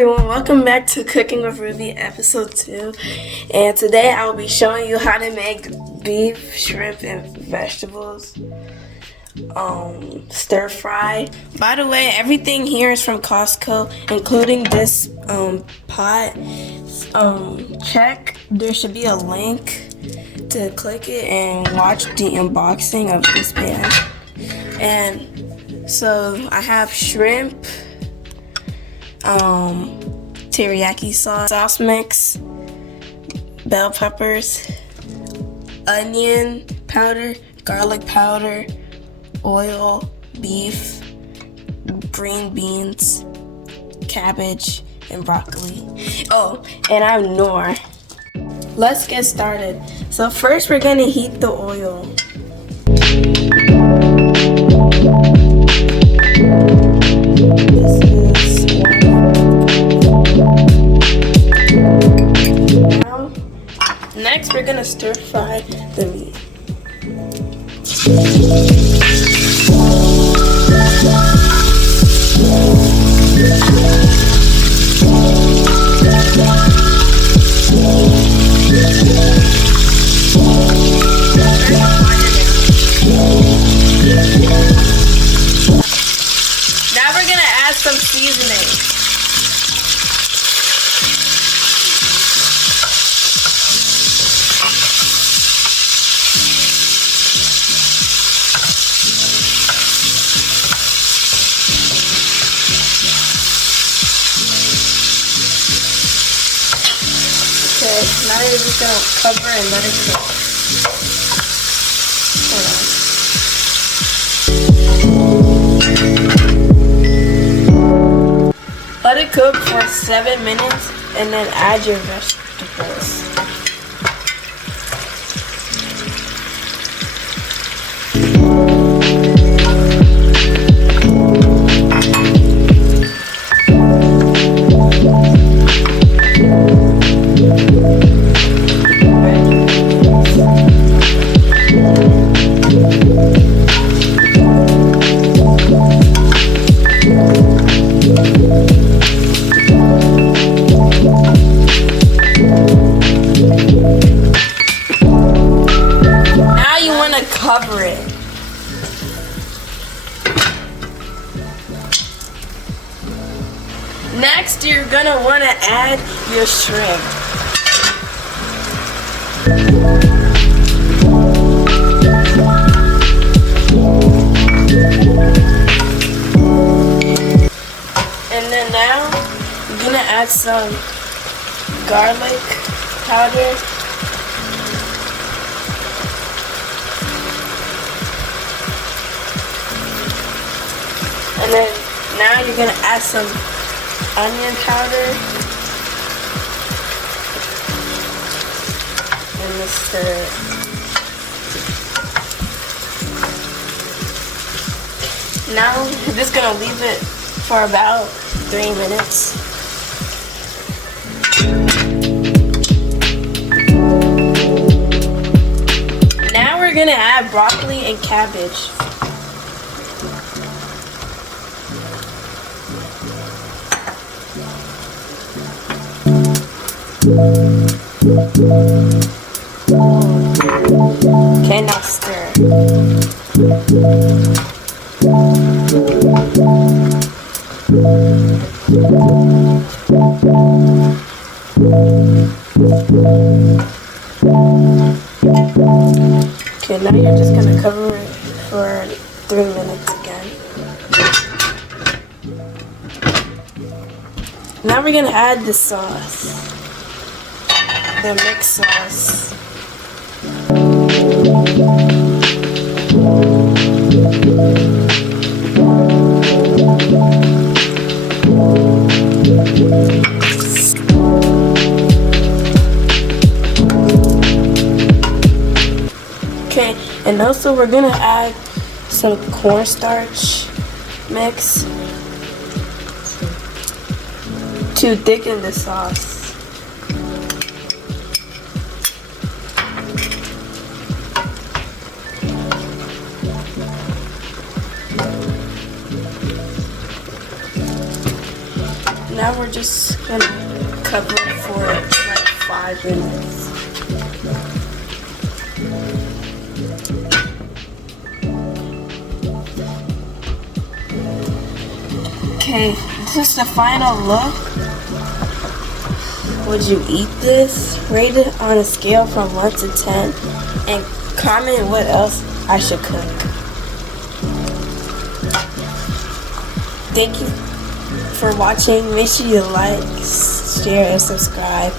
everyone, welcome back to Cooking with Ruby episode 2, and today I will be showing you how to make beef, shrimp, and vegetables stir fry. By the way, everything here is from Costco, including this pot. Check, there should be a link to click it and watch the unboxing of this pan. And so I have shrimp, teriyaki sauce mix, bell peppers, onion powder, garlic powder, oil, beef, green beans, cabbage, and broccoli. Oh, and I have Knorr. Let's get started. So first we're gonna heat the oil. Next, we're gonna stir fry the meat. Now we're gonna add some seasoning. Okay, now you're just gonna cover and let it cook. Let it cook for 7 minutes and then add your vegetables. Cover it. Next, you're gonna want to add your shrimp. And then now, you're gonna add some garlic powder. And then now you're gonna add some onion powder and let's stir it. Now we're just gonna leave it for about 3 minutes. Now we're gonna add broccoli and cabbage. Okay, now stir. Okay, now you're just gonna cover it for 3 minutes again. Now we're gonna add the sauce. The mixed sauce. Okay, and also we're gonna add some cornstarch mix to thicken the sauce. now we're just gonna cover it for like 5 minutes. Okay, this is the final look. Would you eat this? Rate it on a scale from 1 to 10 and comment what else I should cook. Thank you for watching. Make sure you like, share, and subscribe.